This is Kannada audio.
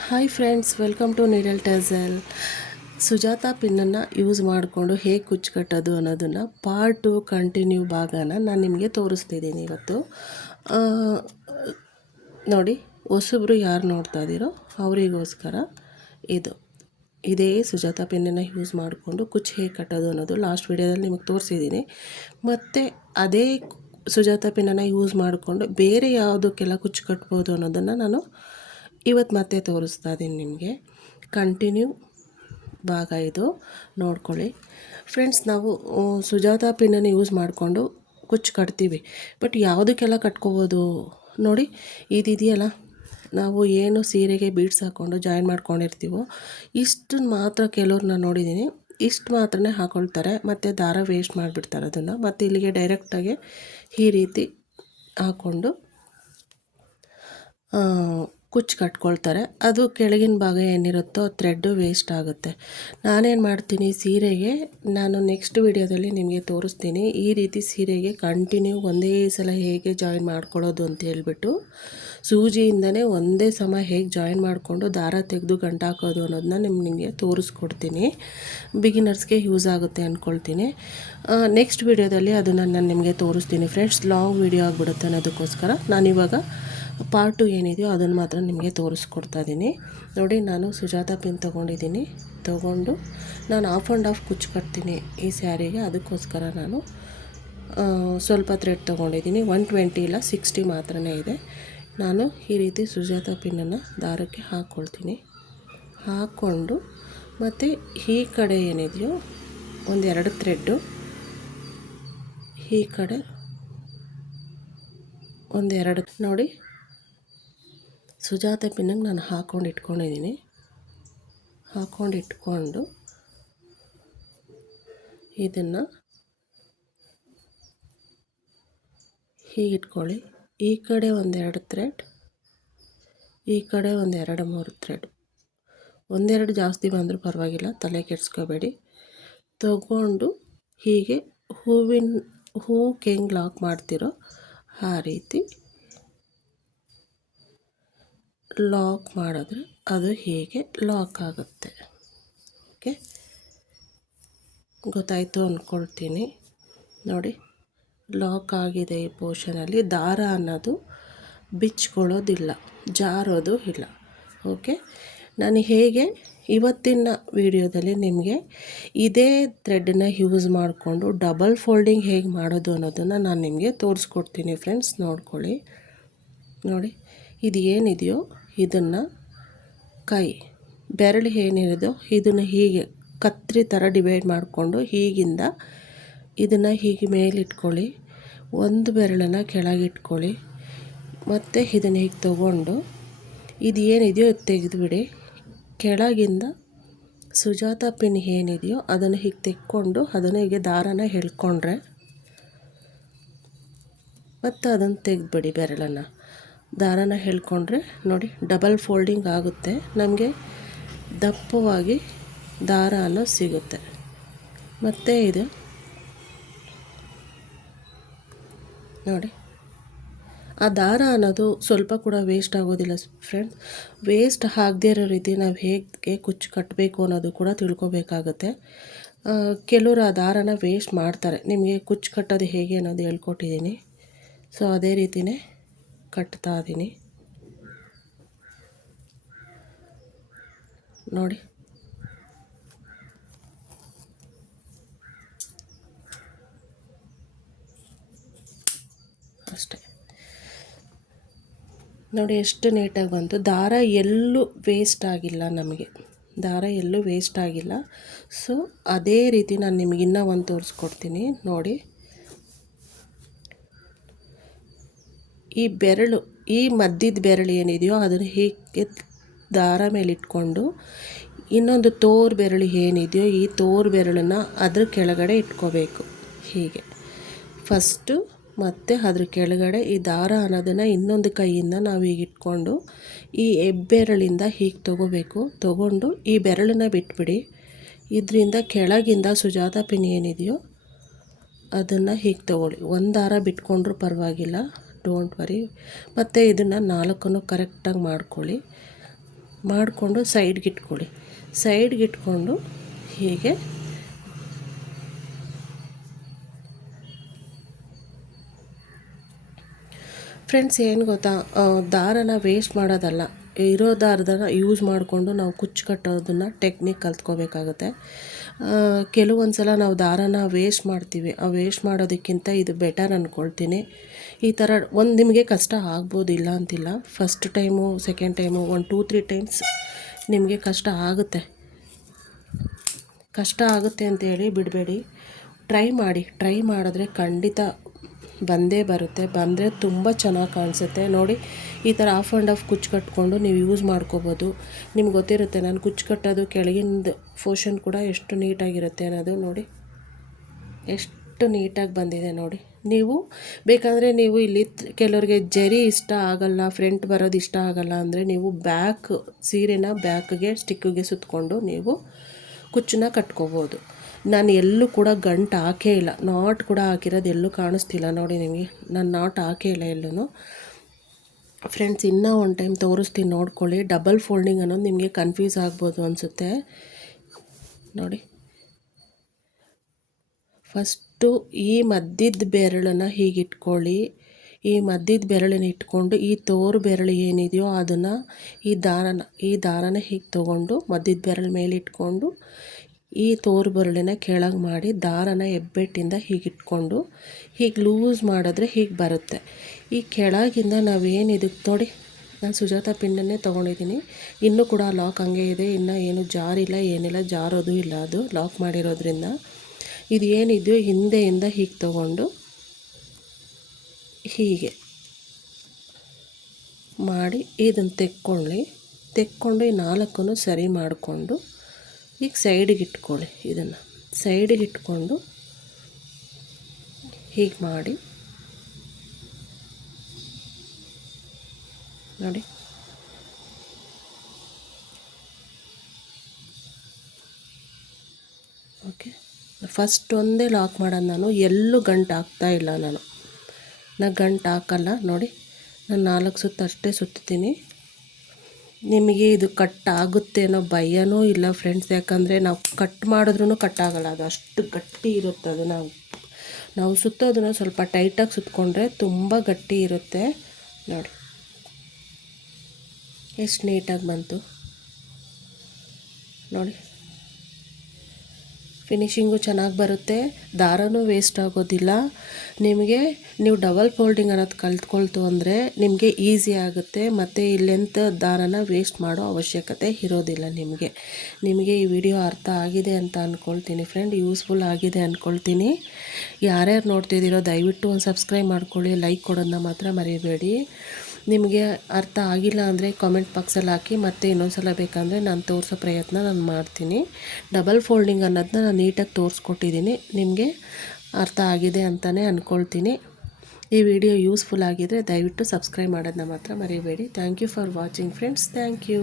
Hi friends welcome to needle tassel Sujatha ಪಿನ್ನನ್ನು use ಮಾಡಿಕೊಂಡು ಹೇಗೆ ಕುಚ್ಚು ಕಟ್ಟೋದು ಅನ್ನೋದನ್ನು ಪಾರ್ಟ್ ಟು ಕಂಟಿನ್ಯೂ ಭಾಗನ ನಾನು ನಿಮಗೆ ತೋರಿಸ್ತಿದ್ದೀನಿ ಇವತ್ತು. ನೋಡಿ, ಹೊಸಬ್ರು ಯಾರು ನೋಡ್ತಾ ಇದ್ದೀರೋ ಅವರಿಗೋಸ್ಕರ ಇದು. ಇದೇ ಸುಜಾತ ಪಿನ್ನನ್ನು ಯೂಸ್ ಮಾಡಿಕೊಂಡು ಕುಚ್ಚು ಹೇಗೆ ಕಟ್ಟೋದು ಅನ್ನೋದು ಲಾಸ್ಟ್ ವಿಡಿಯೋದಲ್ಲಿ ನಿಮಗೆ ತೋರಿಸಿದ್ದೀನಿ. ಮತ್ತು ಅದೇ ಸುಜಾತ ಪಿನ್ನನ್ನು ಯೂಸ್ ಮಾಡಿಕೊಂಡು ಬೇರೆ ಯಾವುದಕ್ಕೆಲ್ಲ ಕುಚ್ಚು ಕಟ್ಬೋದು ಅನ್ನೋದನ್ನು ನಾನು ಇವತ್ತು ಮತ್ತೆ ತೋರಿಸ್ತಾ ಇದ್ದೀನಿ ನಿಮಗೆ. ಕಂಟಿನ್ಯೂ ಭಾಗ ಇದು. ನೋಡ್ಕೊಳ್ಳಿ. ಫ್ರೆಂಡ್ಸ್ ನಾವು ಸುಜಾತಾ ಪಿನ್ನನ್ನು ಯೂಸ್ ಮಾಡಿಕೊಂಡು ಕುಚ್ಚು ಕಟ್ತೀವಿ. ಬಟ್ ಯಾವುದಕ್ಕೆಲ್ಲ ಕಟ್ಕೋಬೋದು? ನೋಡಿ ಇದಿದೆಯಲ್ಲ ನಾವು ಏನು ಸೀರೆಗೆ ಬೀಡ್ಸ್ ಹಾಕ್ಕೊಂಡು ಜಾಯಿನ್ ಮಾಡ್ಕೊಂಡಿರ್ತೀವೋ ಇಷ್ಟನ್ನು ಮಾತ್ರ ಕೆಲವ್ರು ನಾನು ನೋಡಿದ್ದೀನಿ ಇಷ್ಟು ಮಾತ್ರನೇ ಹಾಕ್ಕೊಳ್ತಾರೆ ಮತ್ತು ದಾರ ವೇಸ್ಟ್ ಮಾಡಿಬಿಡ್ತಾರೆ ಅದನ್ನು. ಮತ್ತು ಇಲ್ಲಿಗೆ ಡೈರೆಕ್ಟಾಗಿ ಈ ರೀತಿ ಹಾಕ್ಕೊಂಡು ಕುಚ್ಚು ಕಟ್ಕೊಳ್ತಾರೆ. ಅದು ಕೆಳಗಿನ ಭಾಗ ಏನಿರುತ್ತೋ ಥ್ರೆಡ್ಡು ವೇಸ್ಟ್ ಆಗುತ್ತೆ. ನಾನೇನು ಮಾಡ್ತೀನಿ, ಸೀರೆಗೆ ನಾನು ನೆಕ್ಸ್ಟ್ ವಿಡಿಯೋದಲ್ಲಿ ನಿಮಗೆ ತೋರಿಸ್ತೀನಿ. ಈ ರೀತಿ ಸೀರೆಗೆ ಕಂಟಿನ್ಯೂ ಒಂದೇ ಸಲ ಹೇಗೆ ಜಾಯಿನ್ ಮಾಡ್ಕೊಳ್ಳೋದು ಅಂತ ಹೇಳ್ಬಿಟ್ಟು, ಸೂಜಿಯಿಂದನೇ ಒಂದೇ ಸಮ ಹೇಗೆ ಜಾಯಿನ್ ಮಾಡಿಕೊಂಡು ದಾರ ತೆಗೆದು ಗಂಟಾಕೋದು ಅನ್ನೋದನ್ನ ನಿಮ್ಮ ನಿಮಗೆ ತೋರಿಸ್ಕೊಡ್ತೀನಿ. ಬಿಗಿನರ್ಸ್ಗೆ ಯೂಸ್ ಆಗುತ್ತೆ ಅಂದ್ಕೊಳ್ತೀನಿ ನೆಕ್ಸ್ಟ್ ವಿಡಿಯೋದಲ್ಲಿ ಅದನ್ನು ನಾನು ನಿಮಗೆ ತೋರಿಸ್ತೀನಿ. ಫ್ರೆಂಡ್ಸ್ ಲಾಂಗ್ ವಿಡಿಯೋ ಆಗಿಬಿಡುತ್ತೆ ಅನ್ನೋದಕ್ಕೋಸ್ಕರ ನಾನಿವಾಗ ಪಾರ್ಟು ಏನಿದೆಯೋ ಅದನ್ನು ಮಾತ್ರ ನಿಮಗೆ ತೋರಿಸ್ಕೊಡ್ತಾ ಇದ್ದೀನಿ. ನೋಡಿ, ನಾನು ಸುಜಾತ ಪಿನ್ ತೊಗೊಂಡಿದ್ದೀನಿ. ತೊಗೊಂಡು ನಾನು ಆಫ್ ಆ್ಯಂಡ್ ಆಫ್ ಕುಚ್ಚು ಕಟ್ತೀನಿ ಈ ಸ್ಯಾರಿಗೆ. ಅದಕ್ಕೋಸ್ಕರ ನಾನು ಸ್ವಲ್ಪ ಥ್ರೆಡ್ ತೊಗೊಂಡಿದ್ದೀನಿ. ಒನ್ ಟ್ವೆಂಟಿ ಇಲ್ಲ ಸಿಕ್ಸ್ಟಿ ಮಾತ್ರ ಇದೆ. ನಾನು ಈ ರೀತಿ ಸುಜಾತ ಪಿನ್ನನ್ನು ದಾರಕ್ಕೆ ಹಾಕ್ಕೊಳ್ತೀನಿ ಹಾಕ್ಕೊಂಡು ಮತ್ತು ಈ ಕಡೆ ಏನಿದೆಯೋ ಒಂದೆರಡು ಥ್ರೆಡ್ಡು ಈ ಕಡೆ ಒಂದೆರಡು, ನೋಡಿ ಸುಜಾತ ಪಿನ್ನಂಗೆ ನಾನು ಹಾಕ್ಕೊಂಡು ಇಟ್ಕೊಂಡಿದ್ದೀನಿ. ಹಾಕ್ಕೊಂಡು ಇಟ್ಕೊಂಡು ಇದನ್ನು ಹೀಗಿಟ್ಕೊಳ್ಳಿ. ಈ ಕಡೆ ಒಂದೆರಡು ಥ್ರೆಡ್ ಈ ಕಡೆ ಒಂದೆರಡು ಮೂರು ಥ್ರೆಡ್ ಒಂದೆರಡು ಜಾಸ್ತಿ ಬಂದರೂ ಪರವಾಗಿಲ್ಲ, ತಲೆ ಕೆಡಿಸ್ಕೋಬೇಡಿ. ತಗೊಂಡು ಹೀಗೆ ಹೂವಿನ ಹೂಕ್ಕೆ ಹೆಂಗೆ ಲಾಕ್ ಮಾಡ್ತಿರೋ ಆ ರೀತಿ ಲಾಕ್ ಮಾಡಿದ್ರೆ ಅದು ಹೇಗೆ ಲಾಕ್ ಆಗುತ್ತೆ. ಓಕೆ ಗೊತ್ತಾಯಿತು ಅಂದ್ಕೊಳ್ತೀನಿ ನೋಡಿ ಲಾಕ್ ಆಗಿದೆ ಈ ಪೋರ್ಷನಲ್ಲಿ ದಾರ ಅನ್ನೋದು ಬಿಚ್ಕೊಳ್ಳೋದಿಲ್ಲ, ಜಾರೋದು ಇಲ್ಲ. ಓಕೆ ನಾನು ಹೇಗೆ ಇವತ್ತಿನ ವಿಡಿಯೋದಲ್ಲಿ ನಿಮಗೆ ಇದೇ ಥ್ರೆಡ್ನ ಯೂಸ್ ಮಾಡಿಕೊಂಡು ಡಬಲ್ ಫೋಲ್ಡಿಂಗ್ ಹೇಗೆ ಮಾಡೋದು ಅನ್ನೋದನ್ನು ನಾನು ನಿಮಗೆ ತೋರಿಸ್ಕೊಡ್ತೀನಿ ಫ್ರೆಂಡ್ಸ್ ನೋಡ್ಕೊಳ್ಳಿ. ನೋಡಿ ಇದು ಏನಿದೆಯೋ ಇದನ್ನು ಕೈ, ಬೆರಳು ಏನಿರೋದು ಇದನ್ನು ಹೀಗೆ ಕತ್ರಿ ಥರ ಡಿವೈಡ್ ಮಾಡಿಕೊಂಡು ಹೀಗಿಂದ ಇದನ್ನು ಹೀಗೆ ಮೇಲಿಟ್ಕೊಳ್ಳಿ. ಒಂದು ಬೆರಳನ್ನು ಕೆಳಗಿಟ್ಕೊಳ್ಳಿ ಮತ್ತು ಇದನ್ನು ಹೀಗೆ ತಗೊಂಡು ಇದು ಏನಿದೆಯೋ ತೆಗೆದುಬಿಡಿ. ಕೆಳಗಿಂದ ಸುಜಾತ ಪಿನ್ ಏನಿದೆಯೋ ಅದನ್ನು ಹೀಗೆ ತೆಕ್ಕೊಂಡು ಅದನ್ನು ಹೀಗೆ ದಾರನ ಹೇಳ್ಕೊಂಡ್ರೆ ಮತ್ತು ಅದನ್ನು ತೆಗೆದುಬಿಡಿ ಬೆರಳನ್ನು. ದಾರನ ಹೇಳ್ಕೊಂಡ್ರೆ ನೋಡಿ ಡಬಲ್ ಫೋಲ್ಡಿಂಗ್ ಆಗುತ್ತೆ. ನಮಗೆ ದಪ್ಪವಾಗಿ ದಾರ ಅನ್ನೋ ಸಿಗುತ್ತೆ. ಮತ್ತು ಇದು ನೋಡಿ, ಆ ದಾರ ಅನ್ನೋದು ಸ್ವಲ್ಪ ಕೂಡ ವೇಸ್ಟ್ ಆಗೋದಿಲ್ಲ ಫ್ರೆಂಡ್ಸ್ ವೇಸ್ಟ್ ಆಗದೇ ಇರೋ ರೀತಿ ನಾವು ಹೇಗೆ ಕುಚ್ಚು ಕಟ್ಟಬೇಕು ಅನ್ನೋದು ಕೂಡ ತಿಳ್ಕೊಬೇಕಾಗುತ್ತೆ. ಕೆಲವರು ಆ ದಾರನ ವೇಸ್ಟ್ ಮಾಡ್ತಾರೆ. ನಿಮಗೆ ಕುಚ್ಚು ಕಟ್ಟೋದು ಹೇಗೆ ಅನ್ನೋದು ಹೇಳ್ಕೊಟ್ಟಿದ್ದೀನಿ. ಸೊ ಅದೇ ರೀತಿಯೇ ಕಟ್ತಾ ಇದ್ದೀನಿ ನೋಡಿ. ಅಷ್ಟೇ. ನೋಡಿ ಎಷ್ಟು ನೀಟಾಗಿ ಬಂತು. ದಾರ ಎಲ್ಲೂ ವೇಸ್ಟ್ ಆಗಿಲ್ಲ ನಮಗೆ. ದಾರ ಎಲ್ಲೂ ವೇಸ್ಟ್ ಆಗಿಲ್ಲ. ಸೊ ಅದೇ ರೀತಿ ನಾನು ನಿಮಗಿನ್ನೂ ಒಂದು ತೋರಿಸ್ಕೊಡ್ತೀನಿ. ನೋಡಿ. ಈ ಬೆರಳು, ಈ ಮಧ್ಯದ ಬೆರಳು ಏನಿದೆಯೋ ಅದನ್ನು ಹೀಗೆ ದಾರ ಮೇಲೆ ಇಟ್ಕೊಂಡು ಇನ್ನೊಂದು ತೋರು ಬೆರಳು ಏನಿದೆಯೋ ಈ ತೋರು ಬೆರಳನ್ನು ಅದ್ರ ಕೆಳಗಡೆ ಇಟ್ಕೋಬೇಕು. ಹೀಗೆ. ಫಸ್ಟು ಮತ್ತು ಅದ್ರ ಕೆಳಗಡೆ ಈ ದಾರ ಅನ್ನೋದನ್ನು ಇನ್ನೊಂದು ಕೈಯಿಂದ ನಾವು ಹೀಗೆ ಇಟ್ಕೊಂಡು ಈ ಹೆಬ್ಬೆರಳಿಂದ ಹೀಗೆ ತಗೋಬೇಕು. ತಗೊಂಡು ಈ ಬೆರಳನ್ನ ಬಿಟ್ಬಿಡಿ. ಇದರಿಂದ ಕೆಳಗಿಂದ ಸುಜಾತ ಪಿನ್ ಏನಿದೆಯೋ ಅದನ್ನು ಹೀಗೆ ತಗೊಳ್ಳಿ. ಒಂದು ದಾರ ಬಿಟ್ಕೊಂಡ್ರೂ ಪರವಾಗಿಲ್ಲ. ಡೋಂಟ್ ವರಿ ಮತ್ತು ಇದನ್ನು ನಾಲ್ಕನ್ನು ಕರೆಕ್ಟಾಗಿ ಮಾಡ್ಕೊಳ್ಳಿ. ಮಾಡಿಕೊಂಡು ಸೈಡ್ಗೆ ಇಟ್ಕೊಳ್ಳಿ. ಸೈಡ್ಗೆ ಇಟ್ಕೊಂಡು ಹೀಗೆ ಫ್ರೆಂಡ್ಸ್ ಏನು ಗೊತ್ತಾ? ದಾರನ ವೇಸ್ಟ್ ಮಾಡೋದಲ್ಲ. ಇರೋ ದಾರದನ್ನ ಯೂಸ್ ಮಾಡಿಕೊಂಡು ನಾವು ಕುಚ್ಚು ಕಟ್ಟೋದನ್ನು ಟೆಕ್ನಿಕ್ ಕಲ್ತ್ಕೋಬೇಕಾಗುತ್ತೆ. ಕೆಲವೊಂದು ಸಲ ನಾವು ದಾರನ ವೇಸ್ಟ್ ಮಾಡ್ತೀವಿ. ಆ ವೇಸ್ಟ್ ಮಾಡೋದಕ್ಕಿಂತ ಇದು ಬೆಟರ್ ಅಂದ್ಕೊಳ್ತೀನಿ ಈ ಥರ ಒಂದು ನಿಮಗೆ ಕಷ್ಟ ಆಗ್ಬೋದು ಇಲ್ಲ ಅಂತಿಲ್ಲ. ಫಸ್ಟ್ ಟೈಮು ಸೆಕೆಂಡ್ ಟೈಮು ಒಂದು ಟೂ ತ್ರೀ ಟೈಮ್ಸ್ ನಿಮಗೆ ಕಷ್ಟ ಆಗುತ್ತೆ. ಕಷ್ಟ ಆಗುತ್ತೆ ಅಂತೇಳಿ ಬಿಡಬೇಡಿ. ಟ್ರೈ ಮಾಡಿ. ಟ್ರೈ ಮಾಡಿದ್ರೆ ಖಂಡಿತ ಬಂದೇ ಬರುತ್ತೆ. ಬಂದರೆ ತುಂಬ ಚೆನ್ನಾಗಿ ಕಾಣಿಸುತ್ತೆ. ನೋಡಿ, ಈ ಥರ ಆಫ್ ಆ್ಯಂಡ್ ಆಫ್ ಕುಚ್ಚು ಕಟ್ಕೊಂಡು ನೀವು ಯೂಸ್ ಮಾಡ್ಕೋಬೋದು. ನಿಮ್ಗೆ ಗೊತ್ತಿರುತ್ತೆ, ನಾನು ಕುಚ್ಚು ಕಟ್ಟೋದು ಕೆಳಗಿಂದ ಪೋರ್ಷನ್ ಕೂಡ ಎಷ್ಟು ನೀಟಾಗಿರುತ್ತೆ ಅನ್ನೋದು. ನೋಡಿ, ಎಷ್ಟು ನೀಟಾಗಿ ಬಂದಿದೆ ನೋಡಿ. ನೀವು ಬೇಕಂದರೆ ನೀವು ಇಲ್ಲಿ ಕೆಲವ್ರಿಗೆ ಜರಿ ಇಷ್ಟ ಆಗಲ್ಲ ಫ್ರಂಟ್ ಬರೋದು ಇಷ್ಟ ಆಗಲ್ಲ ಅಂದರೆ ನೀವು ಬ್ಯಾಕ್ ಸೀರೆನ ಬ್ಯಾಕ್ಗೆ ಸ್ಟಿಕ್ಕಿಗೆ ಸುತ್ತಕೊಂಡು ನೀವು ಕುಚ್ಚನ್ನ ಕಟ್ಕೋಬೋದು. ನಾನು ಎಲ್ಲೂ ಕೂಡ ಗಂಟು ಹಾಕೇ ಇಲ್ಲ. ನಾಟ್ ಕೂಡ ಹಾಕಿರೋದು ಎಲ್ಲೂ ಕಾಣಿಸ್ತಿಲ್ಲ ನೋಡಿ ನಿಮಗೆ. ನಾನು ನಾಟ್ ಹಾಕೇ ಇಲ್ಲ ಎಲ್ಲೂ ಫ್ರೆಂಡ್ಸ್ ಇನ್ನೂ ಒಂದು ಟೈಮ್ ತೋರಿಸ್ತೀನಿ, ನೋಡ್ಕೊಳ್ಳಿ. ಡಬಲ್ ಫೋಲ್ಡಿಂಗ್ ಅನ್ನೋದು ನಿಮಗೆ ಕನ್ಫ್ಯೂಸ್ ಆಗ್ಬೋದು ಅನಿಸುತ್ತೆ. ನೋಡಿ. ಫಸ್ಟು ಈ ಮದ್ದಿದ್ದ ಬೆರಳನ್ನು ಹೀಗೆ ಇಟ್ಕೊಳ್ಳಿ. ಈ ಮಧ್ಯದ ಬೆರಳನ್ನ ಇಟ್ಕೊಂಡು, ಈ ತೋರು ಬೆರಳು ಏನಿದೆಯೋ ಅದನ್ನು, ಈ ದಾರನ ಈ ದಾರನ ಹೀಗೆ ತೊಗೊಂಡು ಮದ್ದಿದ ಬೆರಳು ಮೇಲೆ ಇಟ್ಕೊಂಡು ಈ ತೋರು ಬರಳಿನ ಕೆಳಗೆ ಮಾಡಿ ದಾರನ ಹೆಬ್ಬೆಟ್ಟಿಂದ ಹೀಗೆ ಇಟ್ಕೊಂಡು ಹೀಗೆ ಲೂಸ್ ಮಾಡಿದ್ರೆ ಹೀಗೆ ಬರುತ್ತೆ. ಈ ಕೆಳಗಿಂದ ನಾವೇನು ಇದಕ್ಕೆ ತೊಡಿ ನಾನು ಸುಜಾತ ಪಿಂಡನ್ನೇ ತೊಗೊಂಡಿದ್ದೀನಿ ಇನ್ನೂ ಕೂಡ ಲಾಕ್ ಹಂಗೆ ಇದೆ, ಇನ್ನೂ ಏನು ಜಾರಿಲ್ಲ ಏನಿಲ್ಲ, ಜಾರೋದು ಇಲ್ಲ ಅದು ಲಾಕ್ ಮಾಡಿರೋದ್ರಿಂದ. ಇದು ಏನಿದೆಯೋ ಹಿಂದೆಯಿಂದ ಹೀಗೆ ತಗೊಂಡು ಹೀಗೆ ಮಾಡಿ ಇದನ್ನು ತೆಕ್ಕೊಳ್ಳಿ. ತೆಕ್ಕೊಂಡು ಈ ನಾಲ್ಕನ್ನು ಸರಿ ಮಾಡಿಕೊಂಡು ಈಗ ಸೈಡಿಗೆ ಇಟ್ಕೊಳ್ಳಿ ಇದನ್ನು. ಸೈಡಿಗೆ ಇಟ್ಕೊಂಡು ಹೀಗೆ ಮಾಡಿ. ನೋಡಿ. ಓಕೆ. ಫಸ್ಟ್ ಒಂದೇ ಲಾಕ್ ಮಾಡೋದು ನಾನು. ಎಲ್ಲೂ ಗಂಟು ಹಾಕ್ತಾ ಇಲ್ಲ ನಾನು. ನಾನು ಗಂಟು ಹಾಕಲ್ಲ. ನೋಡಿ. ನಾನು ನಾಲ್ಕು ಸುತ್ತು ಅಷ್ಟೇ ಸುತ್ತೀನಿ ನಿಮಗೆ ಇದು ಕಟ್ ಆಗುತ್ತೆ ಅನ್ನೋ ಭಯನೂ ಇಲ್ಲ ಫ್ರೆಂಡ್ಸ್ ಯಾಕಂದರೆ ನಾವು ಕಟ್ ಮಾಡಿದ್ರೂ ಕಟ್ ಆಗಲ್ಲ. ಅದು ಅಷ್ಟು ಗಟ್ಟಿ ಇರುತ್ತೆ ಅದು. ನಾವು ನಾವು ಸುತ್ತೋದನ್ನ ಸ್ವಲ್ಪ ಟೈಟಾಗಿ ಸುತ್ತಕೊಂಡ್ರೆ ತುಂಬ ಗಟ್ಟಿ ಇರುತ್ತೆ. ನೋಡಿ. ಎಷ್ಟು ನೀಟಾಗಿ ಬಂತು. ನೋಡಿ. ಫಿನಿಶಿಂಗು ಚೆನ್ನಾಗಿ ಬರುತ್ತೆ. ದಾರನೂ ವೇಸ್ಟ್ ಆಗೋದಿಲ್ಲ. ನಿಮಗೆ ನೀವು ಡಬಲ್ ಫೋಲ್ಡಿಂಗ್ ಅನ್ನೋದು ಕಲ್ತ್ಕೊಳ್ತು ಅಂದರೆ ನಿಮಗೆ ಈಸಿ ಆಗುತ್ತೆ. ಮತ್ತು ಲೆಂತ್ ದಾರನ ವೇಸ್ಟ್ ಮಾಡೋ ಅವಶ್ಯಕತೆ ಇರೋದಿಲ್ಲ ನಿಮಗೆ. ನಿಮಗೆ ಈ ವಿಡಿಯೋ ಅರ್ಥ ಆಗಿದೆ ಅಂತ ಅಂದ್ಕೊಳ್ತೀನಿ ಫ್ರೆಂಡ್ ಯೂಸ್ಫುಲ್ ಆಗಿದೆ ಅಂದ್ಕೊಳ್ತೀನಿ ಯಾರ್ಯಾರು ನೋಡ್ತಿದ್ದೀರೋ ದಯವಿಟ್ಟು ಒಂದು ಸಬ್ಸ್ಕ್ರೈಬ್ ಮಾಡ್ಕೊಳ್ಳಿ ಲೈಕ್ ಕೊಡೋದನ್ನ ಮಾತ್ರ ಮರಿಬೇಡಿ. ನಿಮಗೆ ಅರ್ಥ ಆಗಿಲ್ಲ ಅಂದರೆ ಕಾಮೆಂಟ್ ಬಾಕ್ಸಲ್ಲಿ ಹಾಕಿ ಮತ್ತೆ ಇನ್ನೊಂದು ಸಲ ಬೇಕಂದರೆ ನಾನು ತೋರಿಸೋ ಪ್ರಯತ್ನ ನಾನು ಮಾಡ್ತೀನಿ. ಡಬಲ್ ಫೋಲ್ಡಿಂಗ್ ಅನ್ನೋದನ್ನ ನಾನು ನೀಟಾಗಿ ತೋರಿಸ್ಕೊಟ್ಟಿದ್ದೀನಿ ನಿಮಗೆ ಅರ್ಥ ಆಗಿದೆ ಅಂತಲೇ ಅಂದ್ಕೊಳ್ತೀನಿ ಈ ವಿಡಿಯೋ ಯೂಸ್ಫುಲ್ ಆಗಿದ್ದರೆ ದಯವಿಟ್ಟು ಸಬ್ಸ್ಕ್ರೈಬ್ ಮಾಡೋದನ್ನ ಮಾತ್ರ ಮರಿಬೇಡಿ. Thank you for watching friends thank you